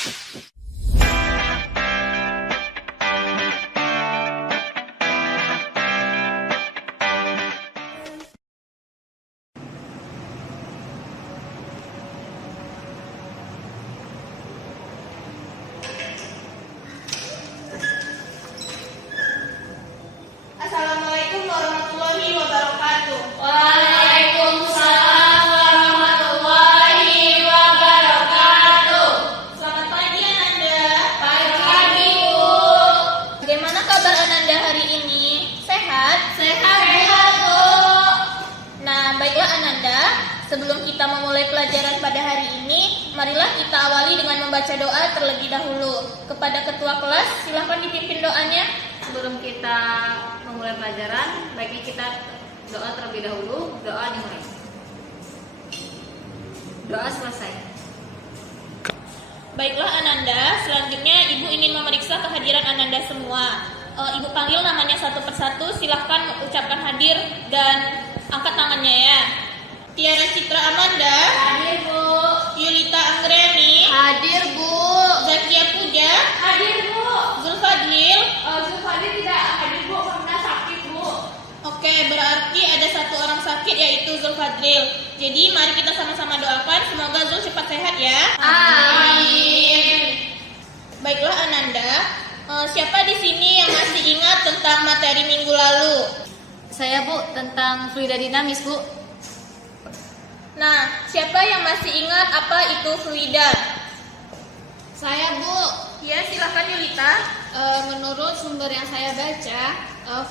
Assalamualaikum warahmatullahi wabarakatuh. Waalaikumsalam warahmatullahi wabarakatuh. Selamat pagi Ananda. Pagi, Bu. Bagaimana kabar Ananda hari ini? Sehat? Sehat, Bu. Nah, baiklah Ananda. Sebelum kita memulai pelajaran pada hari ini, marilah kita awali dengan membaca doa terlebih dahulu. Kepada ketua kelas, silakan dipimpin doanya. Sebelum kita memulai pelajaran, baiknya kita doa terlebih dahulu. Doa dimulai. Doa selesai. Baiklah Ananda, selanjutnya Ibu ingin memeriksa kehadiran Ananda semua. Ibu panggil namanya satu persatu, silahkan ucapkan hadir dan angkat tangannya ya. Tiara Citra Amanda, Hadir, Bu. Yulita Anggreni, Hadir, Bu. Zakia Puja, Hadir, Bu. Zulfadil. Zulfadil tidak hadir, Bu, karena sakit, Bu. Oke, berarti ada satu orang sakit yaitu Zulfadil. Jadi mari kita sama-sama doakan semoga Zul cepat sehat ya. Amin. Baiklah Ananda, siapa di sini yang masih ingat tentang materi minggu lalu? Saya, Bu, tentang fluida dinamis, Bu. Nah, siapa yang masih ingat apa itu fluida? Saya, Bu. Ya, silakan Yulita. Menurut sumber yang saya baca,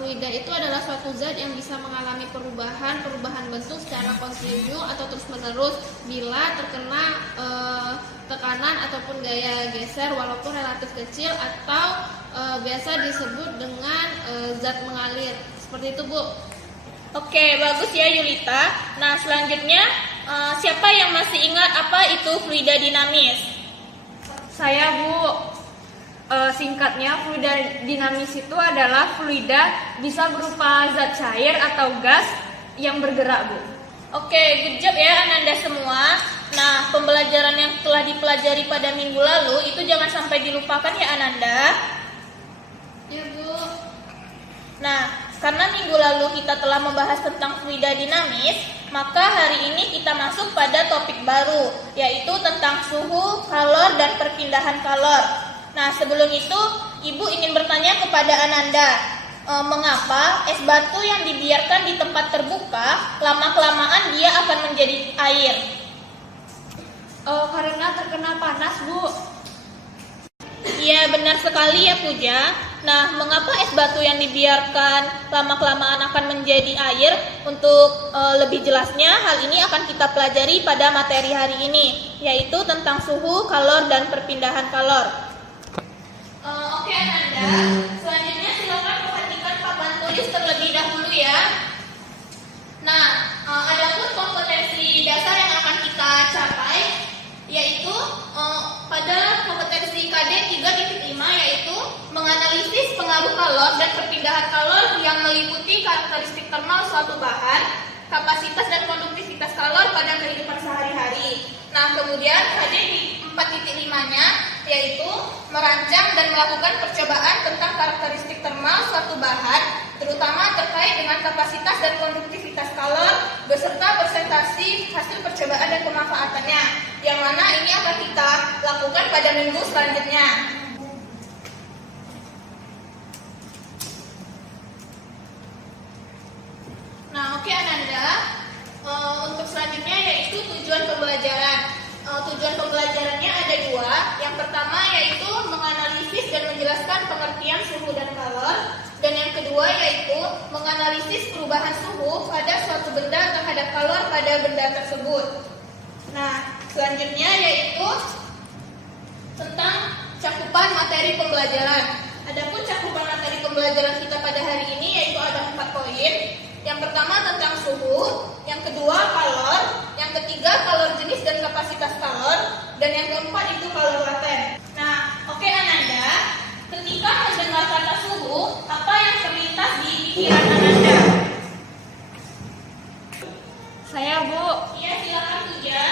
fluida itu adalah suatu zat yang bisa mengalami perubahan bentuk secara kontinu atau terus-menerus bila terkena tekanan ataupun gaya geser walaupun relatif kecil atau biasa disebut dengan zat mengalir. Seperti itu, Bu. Oke, bagus ya Yulita. Nah, selanjutnya siapa yang masih ingat apa itu fluida dinamis? Saya, Bu. Singkatnya, fluida dinamis itu adalah fluida bisa berupa zat cair atau gas yang bergerak, Bu. Oke, good job ya Ananda semua. Nah, pembelajaran yang telah dipelajari pada minggu lalu itu jangan sampai dilupakan ya Ananda. Ya, Bu. Nah, karena minggu lalu kita telah membahas tentang fluida dinamis, maka hari ini kita masuk pada topik baru, yaitu tentang suhu, kalor, dan perpindahan kalor. Nah, sebelum itu, Ibu ingin bertanya kepada Ananda, mengapa es batu yang dibiarkan di tempat terbuka, lama-kelamaan dia akan menjadi air? Karena terkena panas, Bu. Iya, benar sekali ya Puja. Nah, mengapa es batu yang dibiarkan lama-kelamaan akan menjadi air? Untuk lebih jelasnya, hal ini akan kita pelajari pada materi hari ini, yaitu tentang suhu, kalor, dan perpindahan kalor. Oke Ananda, selanjutnya silakan perhatikan papan tulis terlebih dahulu ya. Nah, adapun kompetensi dasar yang akan kita capai, yaitu pada kompetensi KD 3.5 yaitu menganalisis pengaruh kalor dan perpindahan kalor yang meliputi karakteristik termal suatu bahan, kapasitas dan konduktivitas kalor pada kehidupan sehari-hari. Nah, kemudian KD di 4.5-nya yaitu merancang dan melakukan percobaan tentang karakteristik termal suatu bahan, terutama terkait dengan kapasitas dan konduktivitas kalor beserta presentasi hasil percobaan dan pemanfaatannya, yang mana ini akan kita lakukan pada minggu selanjutnya. Nah, oke Ananda, untuk selanjutnya yaitu tujuan pembelajaran. Tujuan pembelajarannya ada dua. Yang pertama yaitu menganalisis dan menjelaskan pengertian suhu dan kalor, dan yang kedua yaitu menganalisis perubahan suhu pada suatu benda terhadap kalor pada benda tersebut. Nah, selanjutnya yaitu tentang cakupan materi pembelajaran. Adapun cakupan materi pembelajaran kita pada hari ini yaitu ada 4 poin. Yang pertama tentang suhu, yang kedua kalor, yang ketiga kalor jenis dan kapasitas kalor, dan yang keempat itu kalor laten. Nah, oke Ananda, ketika mendengar kata suhu, apa yang terlintas di pikiran Ananda? Saya, Bu. Iya, silakan Puja.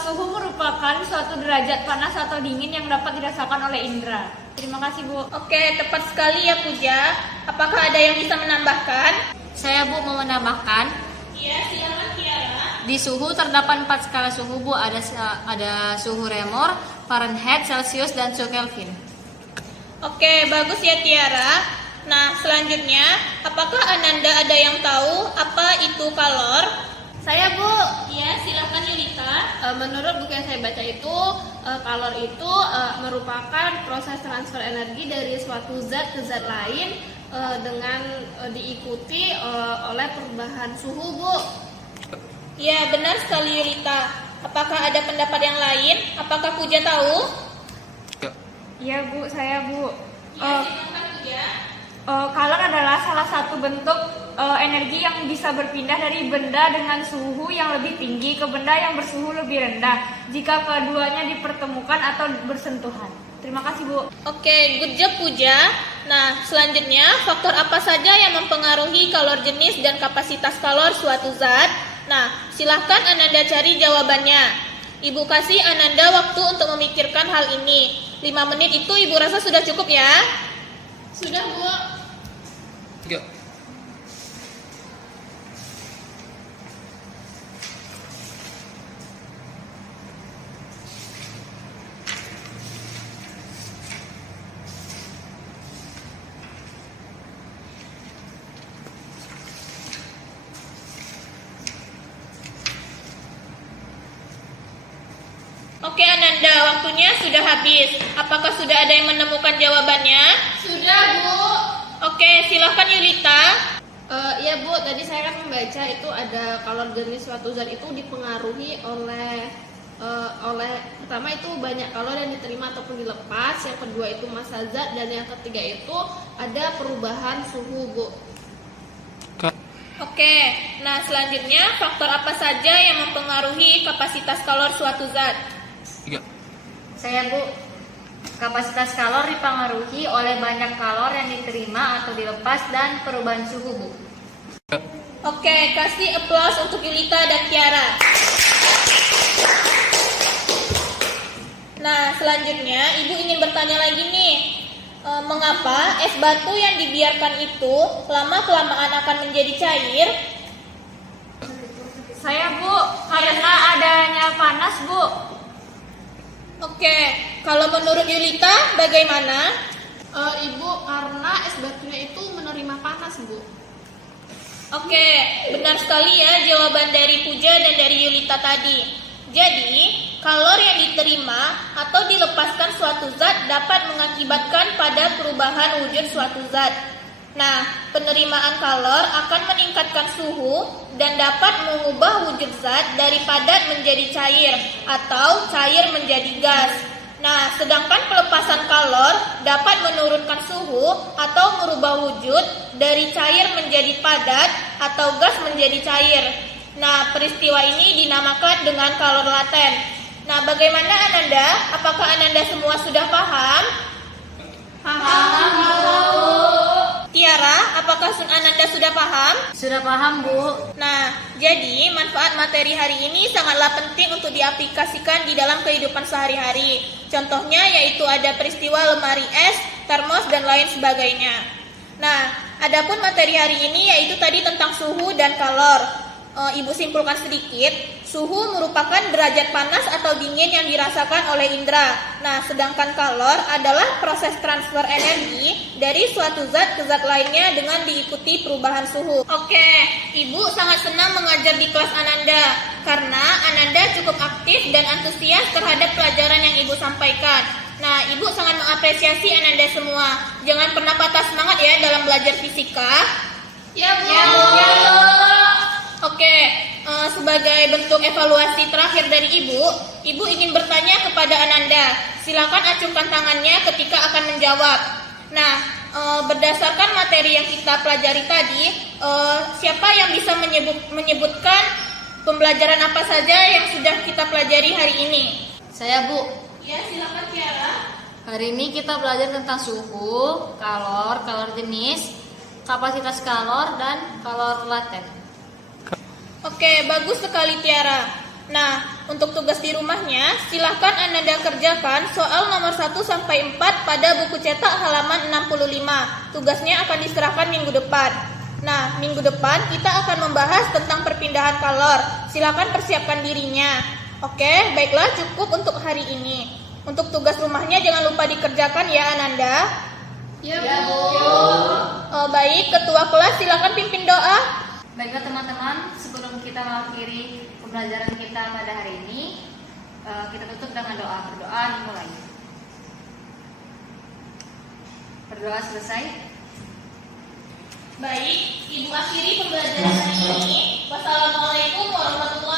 Suhu merupakan suatu suatu derajat panas atau dingin yang dapat dirasakan oleh indera. Terima kasih, Bu. Oke, tepat sekali ya Puja. Apakah ada yang bisa menambahkan? Saya Bu mau menambahkan, Iya, silakan Tiara. di suhu terdapat 4 skala suhu Bu, ada suhu Reaumur, Fahrenheit, Celcius, dan suhu Kelvin. Oke, bagus ya Tiara. Nah, selanjutnya, apakah Ananda ada yang tahu apa itu kalor? Saya Bu, Iya, silakan Yulita. menurut buku yang saya baca itu kalor itu merupakan proses transfer energi dari suatu zat ke zat lain dengan diikuti oleh perubahan suhu Bu. Ya, benar sekali Yulita. Apakah ada pendapat yang lain? Apakah Puja tahu? Iya, Bu, saya, Bu. Iya, silakan Puja. Kalor adalah salah satu bentuk energi yang bisa berpindah dari benda dengan suhu yang lebih tinggi ke benda yang bersuhu lebih rendah jika keduanya dipertemukan atau bersentuhan. Terima kasih, Bu. Oke, good job Puja. Nah, selanjutnya, faktor apa saja yang mempengaruhi kalor jenis dan kapasitas kalor suatu zat? Nah, silahkan Ananda cari jawabannya. Ibu kasih Ananda waktu untuk memikirkan hal ini. 5 menit itu Ibu rasa sudah cukup ya? Sudah Bu. Oke Ananda, waktunya sudah habis. Apakah sudah ada yang menemukan jawabannya? Sudah Bu. Oke, silahkan Yulita. Ya Bu, tadi saya kan membaca itu ada kalor jenis suatu zat itu dipengaruhi oleh pertama itu banyak kalor yang diterima ataupun dilepas, yang kedua itu massa zat, dan yang ketiga itu ada perubahan suhu Bu. Oke, nah selanjutnya faktor apa saja yang mempengaruhi kapasitas kalor suatu zat? Saya Bu, kapasitas kalor dipengaruhi oleh banyak kalor yang diterima atau dilepas dan perubahan suhu Bu. Oke, kasih applause untuk Yulita dan Tiara. Nah, selanjutnya Ibu ingin bertanya lagi nih. Mengapa es batu yang dibiarkan itu lama-kelamaan akan menjadi cair? Saya, Bu, karena adanya panas, Bu. Oke, kalau menurut Yulita bagaimana? Ibu, karena es batunya itu menerima panas Bu. Oke, benar sekali ya jawaban dari Puja dan dari Yulita tadi. Jadi, kalor yang diterima atau dilepaskan suatu zat dapat mengakibatkan pada perubahan wujud suatu zat. Nah, penerimaan kalor akan meningkatkan suhu dan dapat mengubah wujud zat dari padat menjadi cair atau cair menjadi gas. Nah, sedangkan pelepasan kalor dapat menurunkan suhu atau merubah wujud dari cair menjadi padat atau gas menjadi cair. Nah, peristiwa ini dinamakan dengan kalor laten. Nah, bagaimana Ananda? Apakah Ananda semua sudah paham? Paham Bu. Tiara, apakah Ananda sudah paham? Sudah paham Bu? Nah, jadi manfaat materi hari ini sangatlah penting untuk diaplikasikan di dalam kehidupan sehari-hari. Contohnya yaitu ada peristiwa lemari es, termos, dan lain sebagainya. Nah, adapun materi hari ini yaitu tadi tentang suhu dan kalor. Ibu simpulkan sedikit, suhu merupakan derajat panas atau dingin yang dirasakan oleh indera. Nah, sedangkan kalor adalah proses transfer energi dari suatu zat ke zat lainnya dengan diikuti perubahan suhu. Oke, Ibu sangat senang mengajar di kelas Ananda karena Ananda cukup aktif dan antusias terhadap pelajaran yang Ibu sampaikan. Nah, Ibu sangat mengapresiasi Ananda semua. Jangan pernah patah semangat ya dalam belajar fisika. Ya Bu. Oke, sebagai bentuk evaluasi terakhir dari Ibu ingin bertanya kepada Ananda. Silakan acungkan tangannya ketika akan menjawab. Nah, berdasarkan materi yang kita pelajari tadi, siapa yang bisa menyebutkan pembelajaran apa saja yang sudah kita pelajari hari ini? Saya Bu. Ya, silakan Tiara. Hari ini kita belajar tentang suhu, kalor, kalor jenis, kapasitas kalor, dan kalor laten. Oke, bagus sekali Tiara. Nah, untuk tugas di rumahnya, silahkan Ananda kerjakan soal nomor 1 sampai 4 pada buku cetak halaman 65. Tugasnya akan diserahkan minggu depan. Nah, minggu depan kita akan membahas tentang perpindahan kalor. Silahkan persiapkan dirinya. Oke, baiklah, cukup untuk hari ini. Untuk tugas rumahnya jangan lupa dikerjakan ya Ananda. Ya, Bu. Baik, ketua kelas silakan pimpin doa. Baiklah teman-teman, sebelum kita mengakhiri pembelajaran kita pada hari ini, kita tutup dengan doa. Berdoa dimulai. Berdoa selesai. Baik, Ibu akhiri pembelajaran hari ini. Wassalamualaikum warahmatullahi